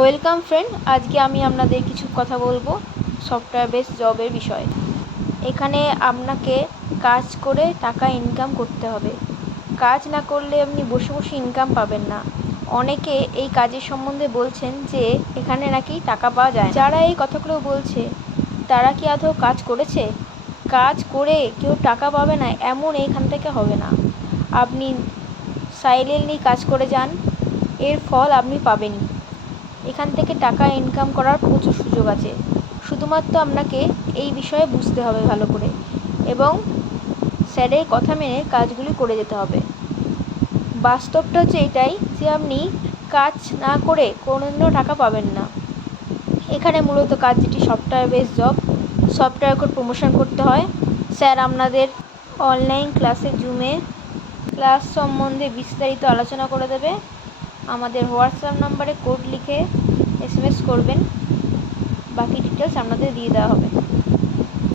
Welcome friend, আজকে আমি আপনাদের কিছু কথা বলবো সফটওয়্যার বেস জবের বিষয়ে। এখানে আপনাকে কাজ করে টাকা ইনকাম করতে হবে। কাজ না করলে আপনি বসে বসে ইনকাম পাবেন না। অনেকে এই কাজের সম্বন্ধে বলছেন যে এখানে নাকি টাকা পাওয়া যায়। যারা এই কথাগুলো বলছে তারা কি আদৌ কাজ করেছে? কাজ করে কেউ টাকা পাবে না এমন এইখান থেকে হবে না। আপনি সাইলেন্টলি কাজ করে যান, এর ফল আপনি পাবেনই। এখান থেকে টাকা ইনকাম করার প্রচুর সুযোগ আছে, শুধুমাত্র আপনাকে এই বিষয়ে বুঝতে হবে ভালো করে এবং স্যারের কথা মেনে কাজগুলি করে যেতে হবে। বাস্তবটা হচ্ছে এটাই যে আপনি কাজ না করে কোনো টাকা পাবেন না। এখানে মূলত কাজ যেটি software base job, software code promotion করতে হয়। স্যার আপনাদের অনলাইন ক্লাসে জুমে ক্লাস সম্বন্ধে বিস্তারিত আলোচনা করে দেবে। আমাদের হোয়াটসঅ্যাপ নাম্বারে কোড লিখে SMS করবেন, বাকি ডিটেলস আপনাদের দিয়ে দেওয়া হবে।